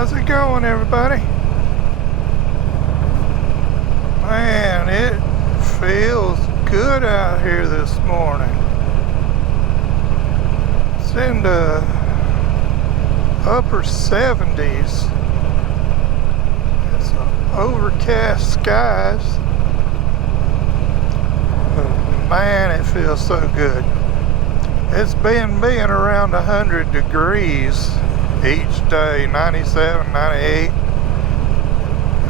How's it going, everybody? Man, it feels good out here this morning. It's in the upper 70s. It's overcast skies. But man, it feels so good. It's been being around 100 degrees each day, 97, 98. It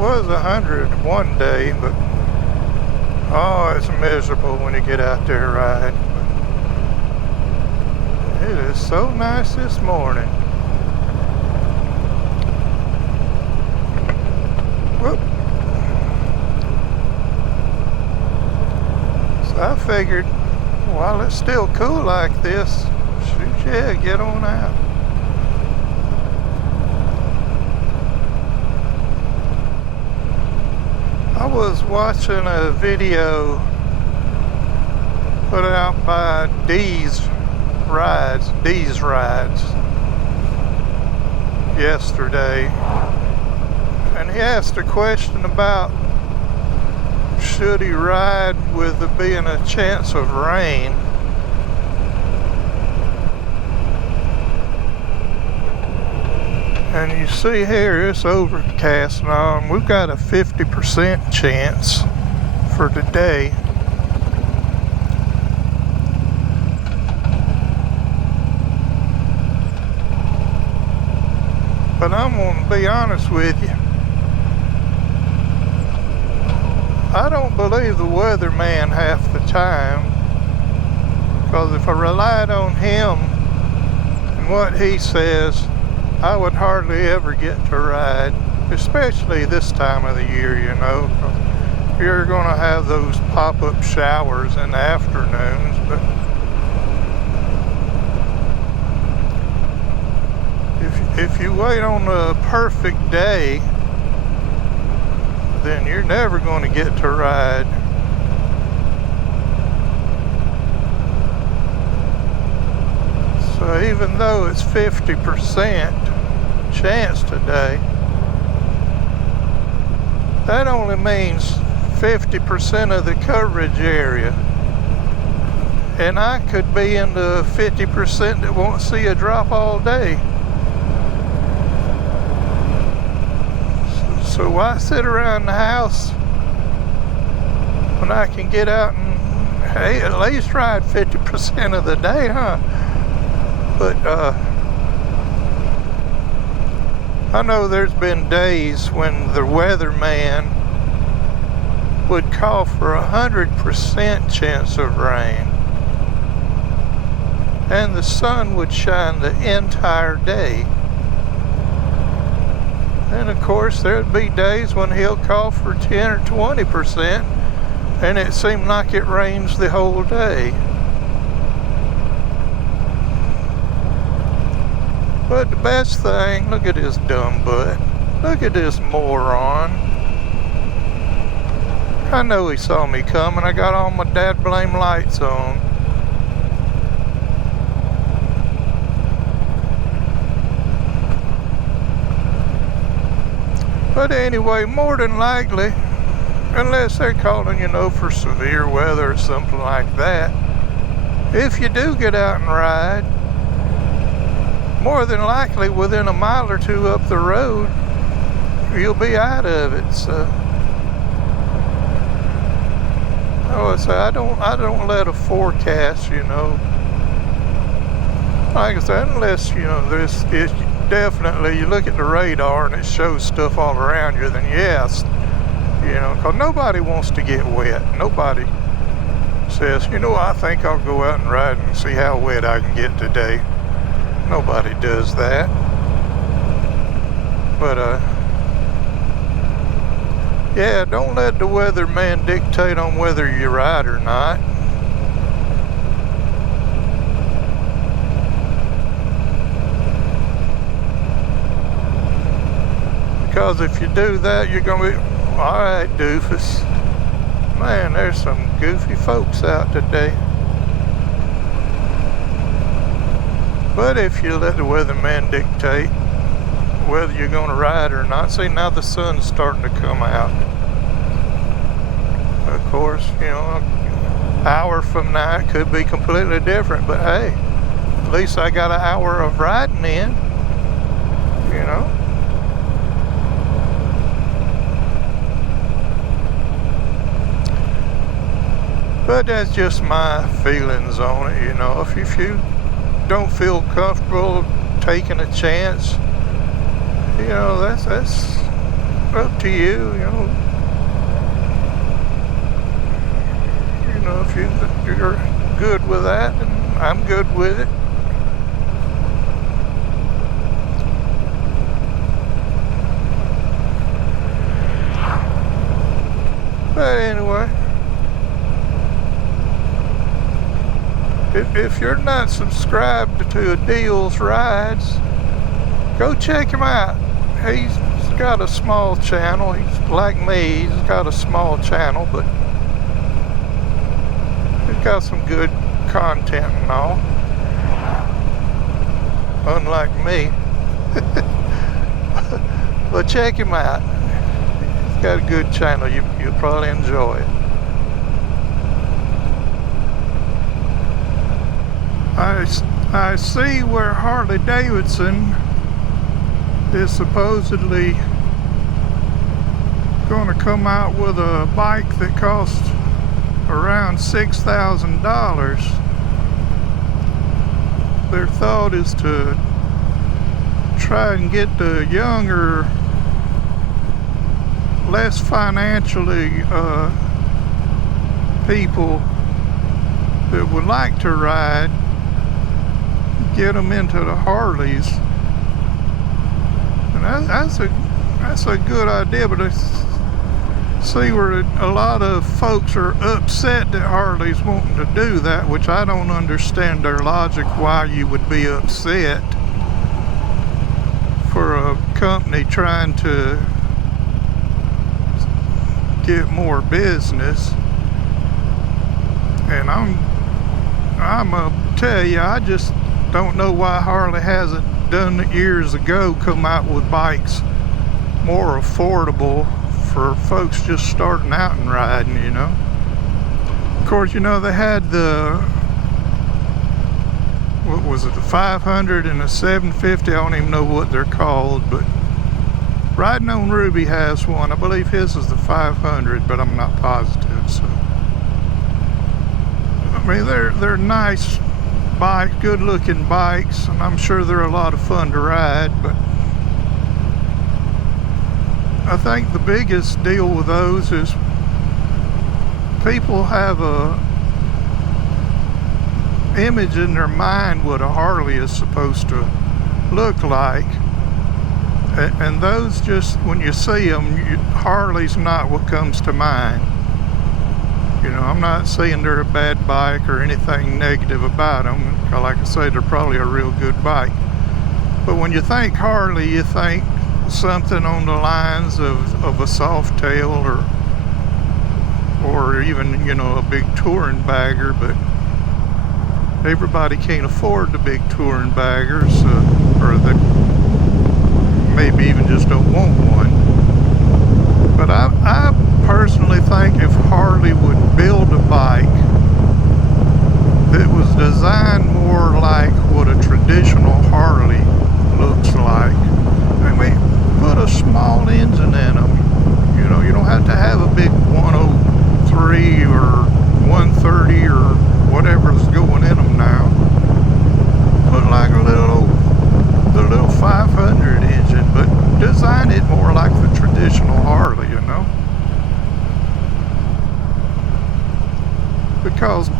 was 100 one day, but oh, it's miserable when you get out there riding. But it is so nice this morning. Whoop. So I figured, while it's still cool like this, shoot, yeah, get on out. I was watching a video put out by D's Rides yesterday, and he asked a question about should he ride with there being a chance of rain. And you see here, it's overcast now, and we've got a 50% chance for today. But I'm going to be honest with you. I don't believe the weatherman half the time, because if I relied on him and what he says, I would hardly ever get to ride, especially this time of the year, you know. You're going to have those pop-up showers in the afternoons, but if you wait on a perfect day, then you're never going to get to ride. So even though it's 50% chance today, that only means 50% of the coverage area. And I could be in the 50% that won't see a drop all day. So why sit around the house when I can get out and, hey, at least ride 50% of the day, huh? But I know there's been days when the weatherman would call for 100% chance of rain, and the sun would shine the entire day. And of course there'd be days when he'll call for 10 or 20%, and it seemed like it rains the whole day. But the best thing, look at this dumb butt. Look at this moron. I know he saw me coming. I got all my dad blame lights on. But anyway, more than likely, unless they're calling, you know, for severe weather or something like that, if you do get out and ride, more than likely within a mile or two up the road, you'll be out of it. So I would say I don't let a forecast, you know, like I said, unless, you know, there's definitely, you look at the radar and it shows stuff all around you, then yes, you know, because nobody wants to get wet. Nobody says, you know, I think I'll go out and ride and see how wet I can get today. Nobody does that. But yeah, don't let the weatherman dictate on whether you ride or not. Because if you do that, you're gonna be, alright, doofus. Man, there's some goofy folks out today. But if you let the weatherman dictate, whether you're going to ride or not. See, now the sun's starting to come out. Of course, you know, an hour from now it could be completely different, but hey, at least I got an hour of riding in, you know. But that's just my feelings on it, you know. If you don't feel comfortable taking a chance, you know, that's up to you, you know. You know, if you're good with that, and I'm good with it. But anyway, if you're not subscribed to Deal's Rides, go check him out. He's got a small channel. He's like me. He's got a small channel, but he's got some good content and all. Unlike me. But check him out. He's got a good channel. You'll probably enjoy it. I see where Harley Davidson is supposedly going to come out with a bike that costs around $6,000. Their thought is to try and get the younger, less financially people that would like to ride, get them into the Harleys. And that's a good idea, but I see where a lot of folks are upset that Harley's wanting to do that, which I don't understand their logic why you would be upset for a company trying to get more business. And I'm gonna tell you, I just don't know why Harley hasn't done it years ago, come out with bikes more affordable for folks just starting out and riding, you know. Of course, you know, they had the, what was it, the 500 and the 750, I don't even know what they're called, but Riding on Ruby has one. I believe his is the 500, but I'm not positive, so. I mean, they're nice bikes, good looking bikes, and I'm sure they're a lot of fun to ride, but I think the biggest deal with those is people have a image in their mind what a Harley is supposed to look like, and those, just when you see them, Harley's not what comes to mind. You know, I'm not saying they're a bad bike or anything negative about them. Like I say, they're probably a real good bike. But when you think Harley, you think something on the lines of a Softail or even, you know, a big touring bagger. But everybody can't afford the big touring baggers, or they maybe even just don't want one. But I personally think if Harley would build a bike that was designed more like what a traditional Harley looks like, I mean, put a small engine in them. You know, you don't have to have a big 103 or 130 or whatever's going in them now. Put like the little 500 engine, but design it more like the traditional Harley, you know. Because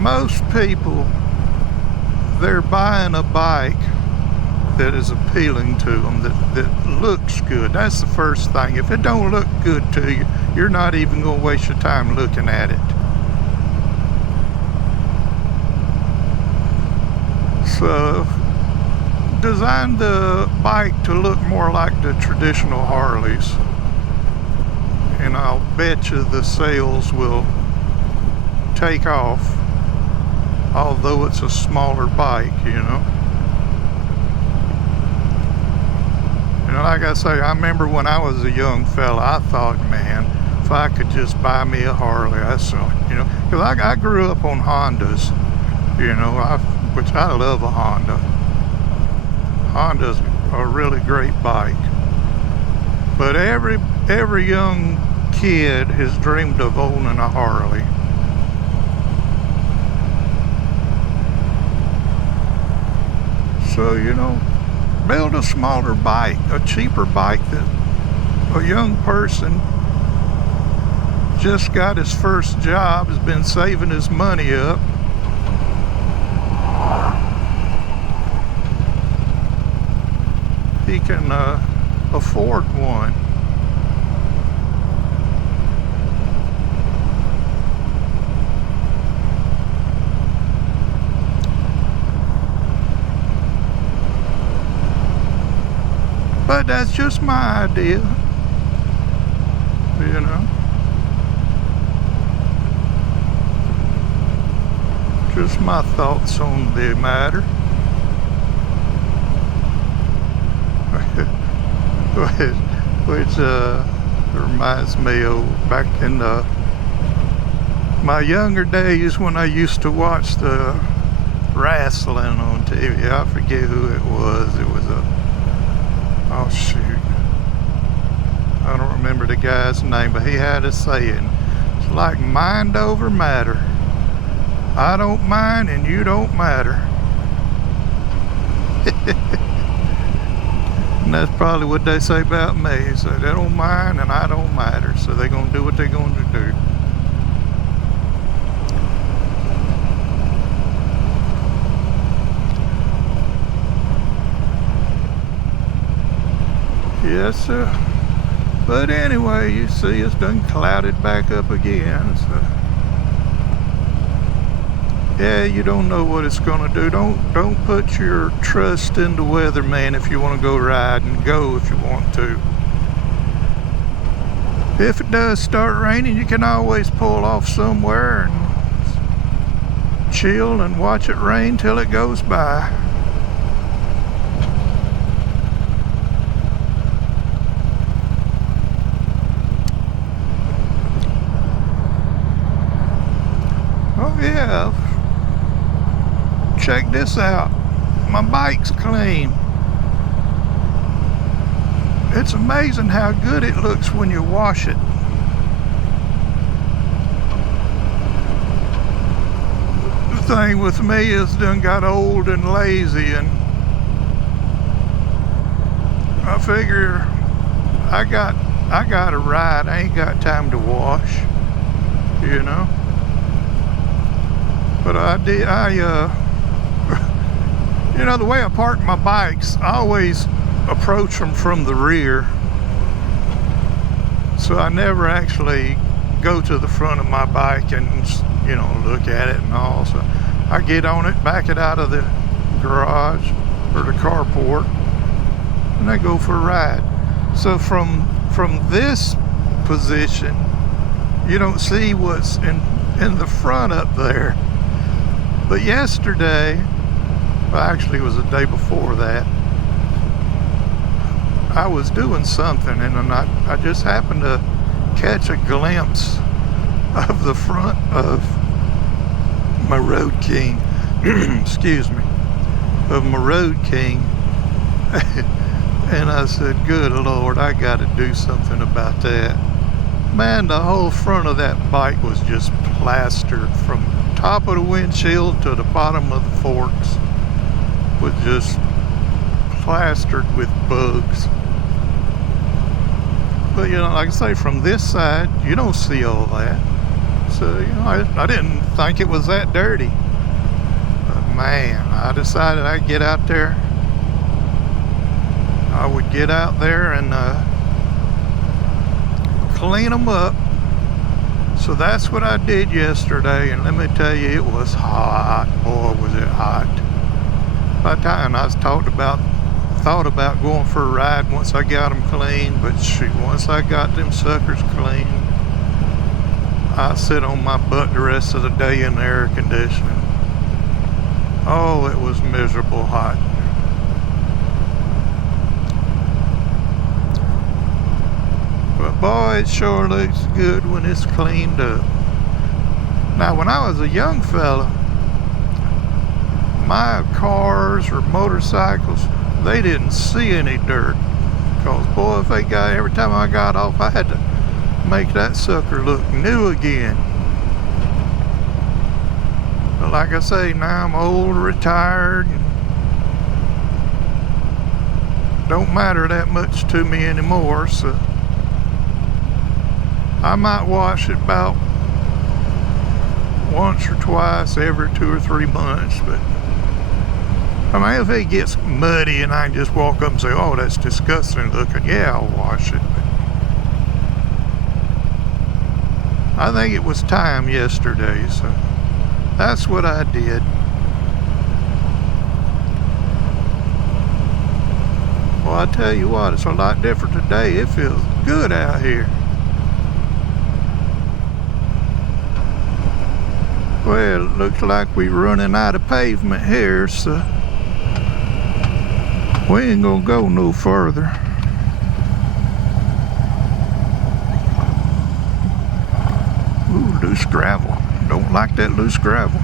most people, they're buying a bike that is appealing to them, that looks good. That's the first thing. If it don't look good to you, you're not even going to waste your time looking at it. So design the bike to look more like the traditional Harleys, and I'll bet you the sales will take off. although it's a smaller bike, you know. You know, like I say, I remember when I was a young fella, I thought, man, if I could just buy me a Harley, that's all, you know, because I grew up on Hondas, you know, which I love a Honda. Honda's a really great bike. But every young kid has dreamed of owning a Harley. So, you know, build a smaller bike, a cheaper bike that a young person just got his first job, has been saving his money up. He can afford one. But that's just my idea, you know. Just my thoughts on the matter. Which reminds me of back in my younger days when I used to watch the wrestling on TV. I forget who it was. It was oh shoot, I don't remember the guy's name, but he had a saying, it's like mind over matter. I don't mind and you don't matter. And that's probably what they say about me. So they don't mind and I don't matter. So they're going to do what they're going to do. Yes, sir. But anyway, you see it's done clouded back up again. So yeah, you don't know what it's gonna do. Don't put your trust in the weatherman if you want to go riding. Go if you want to. If it does start raining, you can always pull off somewhere and chill and watch it rain till it goes by. Oh yeah, check this out. My bike's clean. It's amazing how good it looks when you wash it. The thing with me is done got old and lazy, and I figure I got to ride. I ain't got time to wash, you know. But you know, the way I park my bikes, I always approach them from the rear. So I never actually go to the front of my bike and, you know, look at it and all. So I get on it, back it out of the garage or the carport, and I go for a ride. So from this position, you don't see what's in the front up there. But yesterday, well, actually it was the day before that, I was doing something and I just happened to catch a glimpse of the front of my Road King, excuse me, of my Road King. And I said, good Lord, I got to do something about that. Man, the whole front of that bike was just plastered from top of the windshield to the bottom of the forks, was just plastered with bugs. But you know, like I say, from this side you don't see all that. So you know, I didn't think it was that dirty. But man, I decided I'd get out there. I would get out there and clean them up. So that's what I did yesterday, and let me tell you, it was hot. Boy, was it hot. By the time I thought about going for a ride once I got them clean, but shoot, once I got them suckers clean, I sit on my butt the rest of the day in the air conditioning. Oh, it was miserable hot. But boy, it sure looks good when it's cleaned up. Now, when I was a young fella, my cars or motorcycles, they didn't see any dirt. Because boy, if they got, every time I got off, I had to make that sucker look new again. But like I say, now I'm old, retired, and don't matter that much to me anymore, so I might wash it about once or twice every 2 or 3 months. But I mean, if it gets muddy and I can just walk up and say, oh, that's disgusting looking, yeah, I'll wash it. But I think it was time yesterday, so that's what I did. Well, I tell you what, it's a lot different today. It feels good out here. Well, it looks like we're running out of pavement here, so we ain't gonna go no further. Ooh, loose gravel. Don't like that loose gravel.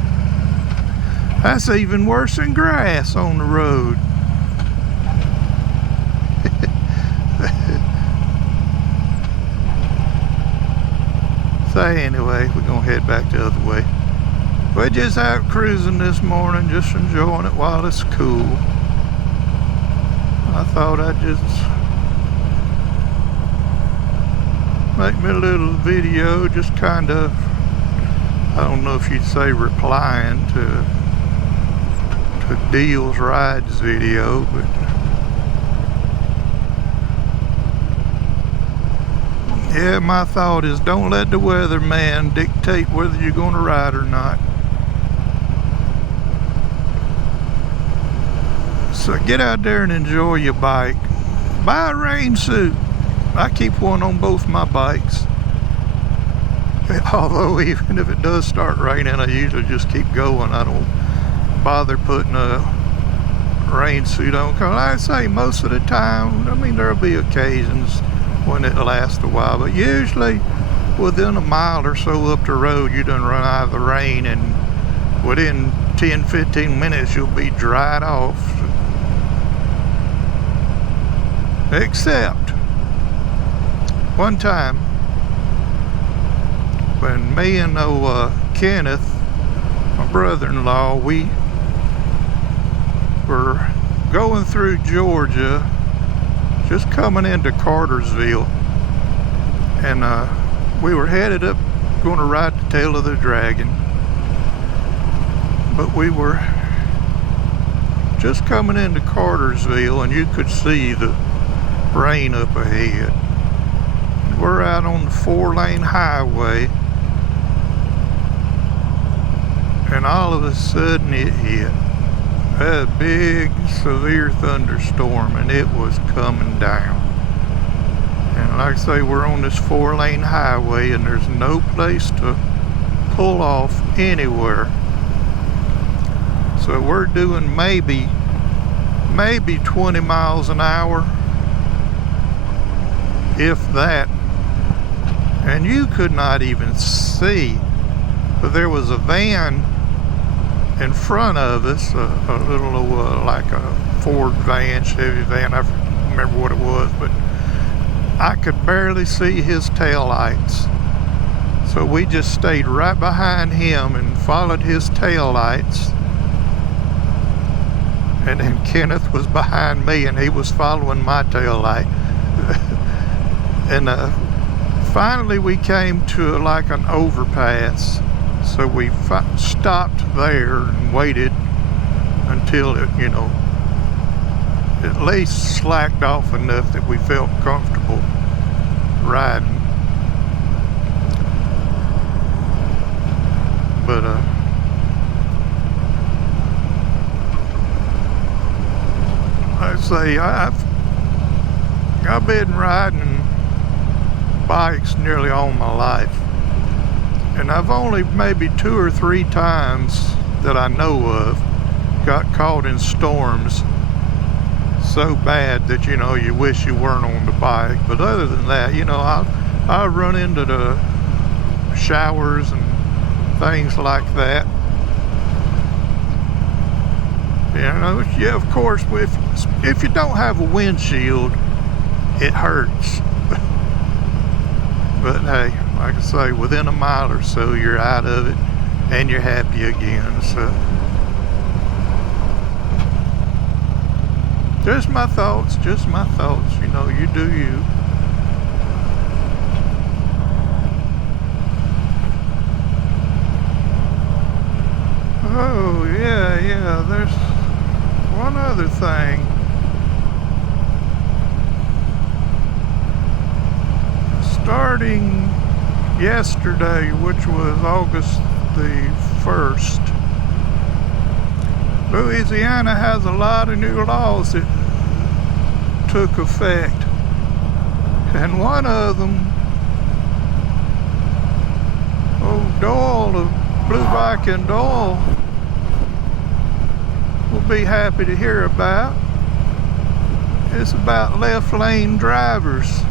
That's even worse than grass on the road. So anyway, we're gonna head back the other way. We're just out cruising this morning, just enjoying it while it's cool. I thought I'd just make me a little video, just kind of, I don't know if you'd say replying to Deal's Rides video, but yeah, my thought is don't let the weatherman dictate whether you're going to ride or not. So get out there and enjoy your bike. Buy a rain suit. I keep one on both my bikes. Although even if it does start raining, I usually just keep going. I don't bother putting a rain suit on. Cause like I say, most of the time, I mean, there'll be occasions when it lasts a while, but usually within a mile or so up the road, you done run out of the rain, and within 10-15 minutes you'll be dried off. Except one time when me and Kenneth, my brother-in-law, we were going through Georgia, just coming into Cartersville, and we were headed up, going to ride the tail of the dragon, but we were just coming into Cartersville, and you could see the rain up ahead. We're out on the 4-lane highway, and all of a sudden it hit. A big severe thunderstorm, and it was coming down. And like I say, we're on this 4-lane highway, and there's no place to pull off anywhere. So we're doing maybe 20 miles an hour, if that. And you could not even see, but there was a van in front of us, a little like a Ford van, Chevy van, I don't remember what it was, but I could barely see his tail lights. So we just stayed right behind him and followed his tail lights. And then Kenneth was behind me, and he was following my tail light. And finally we came to like an overpass. So we stopped there and waited until it, you know, at least slacked off enough that we felt comfortable riding. But I'd say I've been riding bikes nearly all my life. And I've only maybe 2 or 3 times that I know of got caught in storms so bad that, you know, you wish you weren't on the bike. But other than that, you know, I run into the showers and things like that. You know, yeah, of course, if you don't have a windshield, it hurts. But hey, like I say, within a mile or so, you're out of it and you're happy again. So, just my thoughts, you know, you do you. Oh, yeah, there's one other thing. Starting yesterday, which was August the 1st, Louisiana has a lot of new laws that took effect. And one of them, old Doyle, the Blue Viking Doyle, will be happy to hear about. It's about left lane drivers.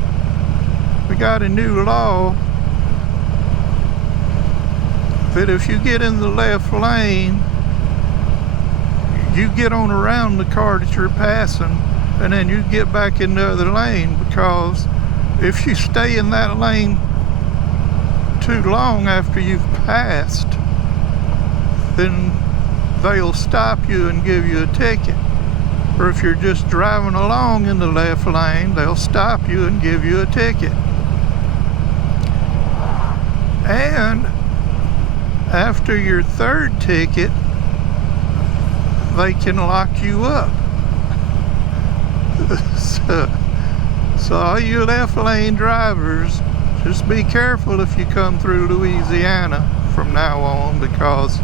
We got a new law that if you get in the left lane, you get on around the car that you're passing, and then you get back in the other lane, because if you stay in that lane too long after you've passed, then they'll stop you and give you a ticket. Or if you're just driving along in the left lane, they'll stop you and give you a ticket. And after your third ticket, they can lock you up. So all you left lane drivers, just be careful if you come through Louisiana from now on, because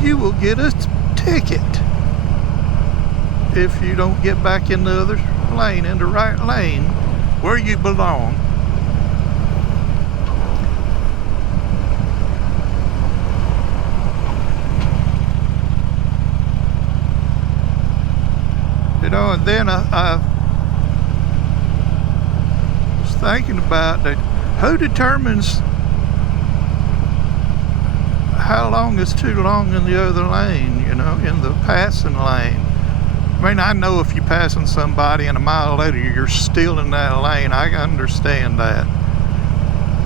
you will get a ticket if you don't get back in the other lane, in the right lane where you belong. You know, and then I was thinking about that. Who determines how long is too long in the other lane, you know, in the passing lane? I mean, I know if you're passing somebody and a mile later you're still in that lane, I understand that.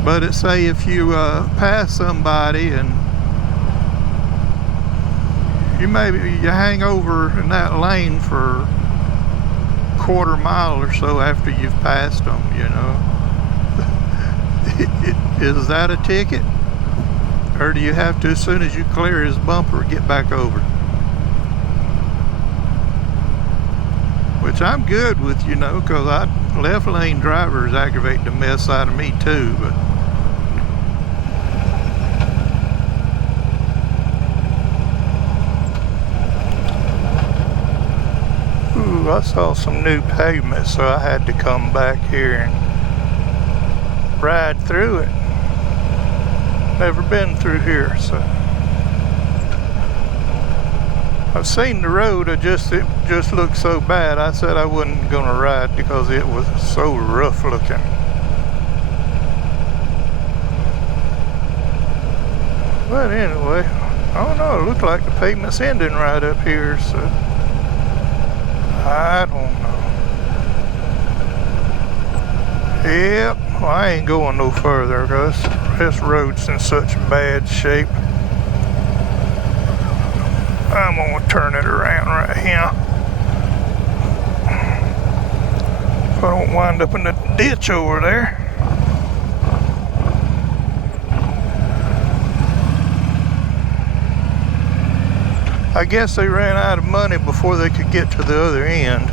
But it say if you pass somebody and you hang over in that lane for quarter mile or so after you've passed them, you know. Is that a ticket? Or do you have to, as soon as you clear his bumper, get back over? Which I'm good with, you know, because left lane drivers aggravate the mess out of me too, but I saw some new pavement, so I had to come back here and ride through it. Never been through here, so I've seen the road. It just looked so bad. I said I wasn't gonna ride because it was so rough looking. But anyway, I don't know. It looked like the pavement's ending right up here, so I don't know. Yep, well, I ain't going no further because this road's in such bad shape. I'm gonna turn it around right here. If I don't wind up in the ditch over there. I guess they ran out of money before they could get to the other end.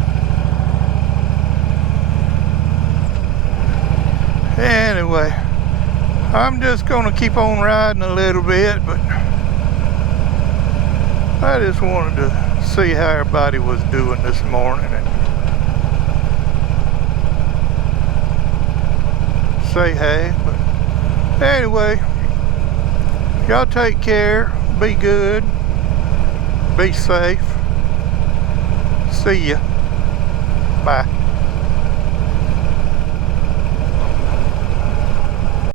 Anyway, I'm just gonna keep on riding a little bit, but I just wanted to see how everybody was doing this morning and say hey. But anyway, y'all take care, be good. Be safe. See ya. Bye.